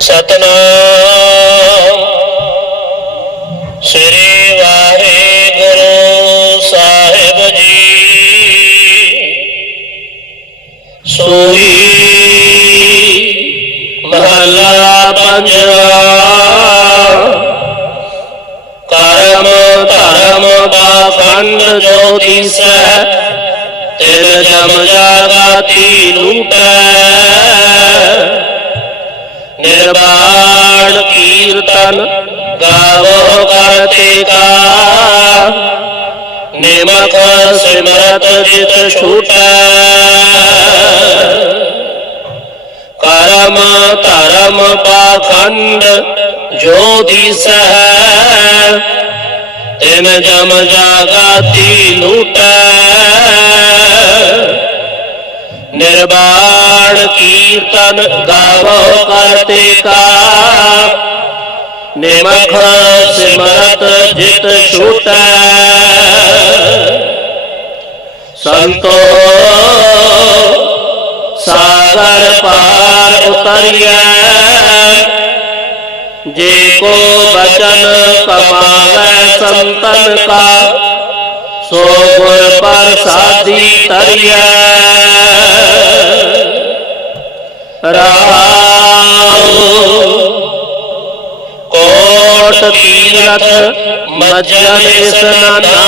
ਸਤਨਾਮ। ਸ੍ਰੀ ਵਾਹਿਗੁਰੂ ਸਾਹਿਬ ਜੀ। ਸੋਈ ਮਹਲਾ ਪੰਜਵਾ। ਕਰਮ ਧਰਮ ਦਾ ਪਾਖੰਡ ਜੋ ਦੀਸੈ ਤਿਲ ਜਮ ਜਾਗਾਤੀ ਲੂਟੈ। ਨਿਰਵਾਣ ਕੀਰਤਨ ਗਾਵੋ ਕਰਤੇ ਕਾ। ਨਿਮਕ ਸਿਮਰਤ ਜਿਤ ਛੂਟੈ। ਕਰਮ ਧਰਮ ਪਾਖੰਡ ਜੋ ਦੀਸੈ। ਤਿਨ ਜਮ ਜਾਗਾਤੀ ਲੂਟੈ। ਨਿਰਵਾਣ ਕੀਰਤਨ ਗਾਵੋ ਕਰਤੇ ਕਾ ਨਿਮਖ ਸਿਮਰਤ ਜਿਤ ਛੂਟੈ ਸੰਤੋ ਸਾਗਰ ਪਾਰ ਉਤਰਿਐ ਜੇ ਕੋ ਬਚਨ ਕਮਾਵੈ ਸੰਤਨ ਕਾ ਸੋ ਗੁਰ ਪ੍ਰਸਾਦੀ ਤਰਿਐ ਰਾਮ ਕੋਟ ਤੀਰਥ ਮਜਨ ਇਸਨਾਨਾ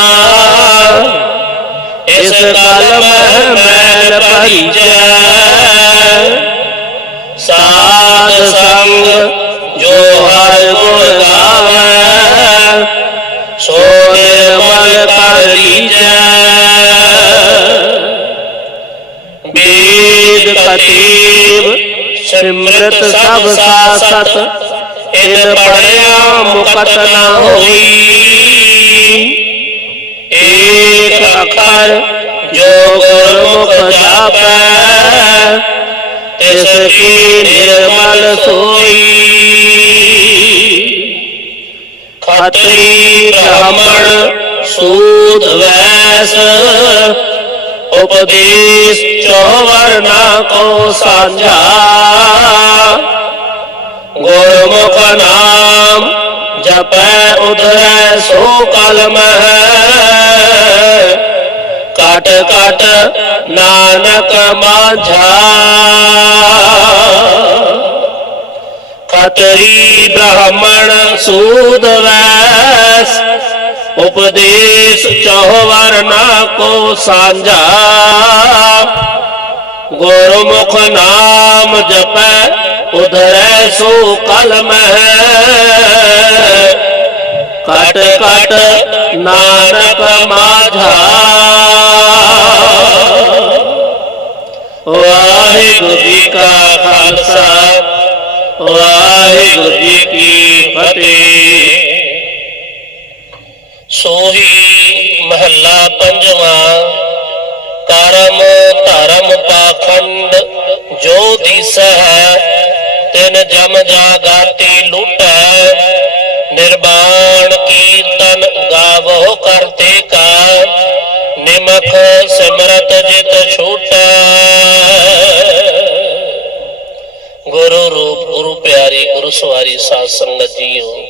ਇਸ ਕਲ ਮਹਿ ਮੈਲ ਭਰੀਜੈ ਸਾਧ ਸਿਮਰਤ ਸਭ ਸਾਸਤ ਇਨ ਪੜਿਆ ਮੁਕਤ ਨਾ ਹੋਈ। ਏਕ ਅੱਖਰ ਜੋ ਗੁਰਮੁਖ ਜਾਪੈ, ਤਿਸ ਕੀ ਨਿਰਮਲ ਸੋਈ। ਖਤਰੀ ਬ੍ਰਾਹਮਣ ਸੂਦ ਵੈਸ, ਉਪਦੇਸ਼ ਚੋਵਰਨਾ ਕੋ ਸਾਂਝਾ। ਗੁਰਮੁਖ ਨਾਮ ਜਪੈ ਉਧਰੈ ਸੋ ਕਲਮ ਕਟ ਕਟ ਨਾਨਕ ਮਾਝਾ। ਖਤਰੀ ਬ੍ਰਾਹਮਣ ਸੂਦ ਵੈਸ, ਉਪਦੇਸ਼ ਚੋਵਰਨਾ ਕੋ ਸਾਂਝਾ। ਗੁਰਮੁਖ ਨਾਮ ਜਪੈ, ਉਧਰੈ ਸੋ ਕਲਮ ਕਟ ਕਟ ਨਾਨਕ ਮਾਝਾ। ਵਾਹਿਗੁਰੂ ਜੀ ਕਾ ਖਾਲਸਾ, ਵਾਹਿਗੁਰੂ ਜੀ ਕੀ ਫਤਿਹ। ਸੋਹੀ ਮਹੱਲਾ ਪੰਜਵਾਂ ਕਰਮ ਧਰਮ ਪਾਖੰਡ, ਜੋ ਦੀਸੈ ਤਿਨ ਜਮ ਜਾਗਾਤੀ ਲੁਟੈ। ਨਿਰਵਾਣ ਕੀਰਤਨ ਗਾਵੋ ਕਰਤੇ ਕਾ। ਨਿਮਖ ਸਿਮਰਤ ਜਿਤ ਛੂਟੈ। ਗੁਰੂ ਰੂਪ, ਗੁਰੂ ਪਿਆਰੀ, ਗੁਰੂ ਸਵਾਰੀ ਸਾਧ ਸੰਗਤ ਜੀਓ।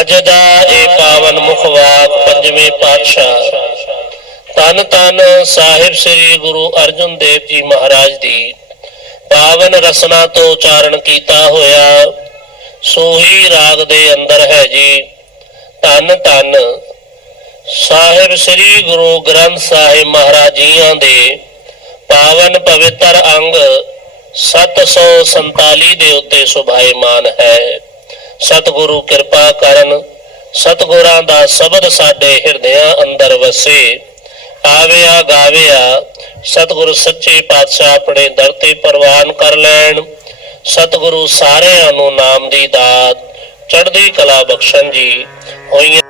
ਅੱਜ ਦਾ ਇਹ ਪਾਵਨ ਮੁਖਵਾਕ ਪੰਜਵੇਂ ਪਾਤਸ਼ਾਹ ਤਨ ਤਨ ਸਾਹਿਬ ਸ੍ਰੀ ਗੁਰੂ ਅਰਜਨ ਦੇਵ ਜੀ ਮਹਾਰਾਜ ਦੀ ਪਾਵਨ ਰਸਨਾ ਤੋਂ ਉਚਾਰਨ ਕੀਤਾ ਹੋਇਆ, ਸੋਹੀ ਰਾਗ ਦੇ ਅੰਦਰ ਹੈ ਜੀ। ਤਨ ਤਨ ਸਾਹਿਬ ਸ੍ਰੀ ਗੁਰੂ ਗ੍ਰੰਥ ਸਾਹਿਬ ਮਹਾਰਾਜ ਜੀਆਂ ਦੇ ਪਾਵਨ ਪਵਿੱਤਰ ਅੰਗ 747 ਦੇ ਉੱਤੇ ਸੁਭਾਈਮਾਨ ਹੈ। ਸਤਿਗੁਰੂ ਕਿਰਪਾ ਕਰਨ, ਸਤਿਗੁਰਾਂ ਦਾ ਸ਼ਬਦ ਸਾਡੇ ਹਿਰਦਿਆਂ ਅੰਦਰ ਵਸੇ। ਆਵਿਆ ਗਾਵਿਆ ਸਤਿਗੁਰੂ ਸੱਚੇ ਪਾਤਸ਼ਾਹ ਆਪਣੇ ਦਰ ਤੇ ਪ੍ਰਵਾਨ ਕਰ ਲੈਣ। ਸਤਿਗੁਰੂ ਸਾਰਿਆਂ ਨੂੰ ਨਾਮ ਦੀ ਦਾਤ, ਚੜ੍ਹਦੀ ਕਲਾ ਬਖਸ਼ਣ ਜੀ। ਹੋਈਆਂ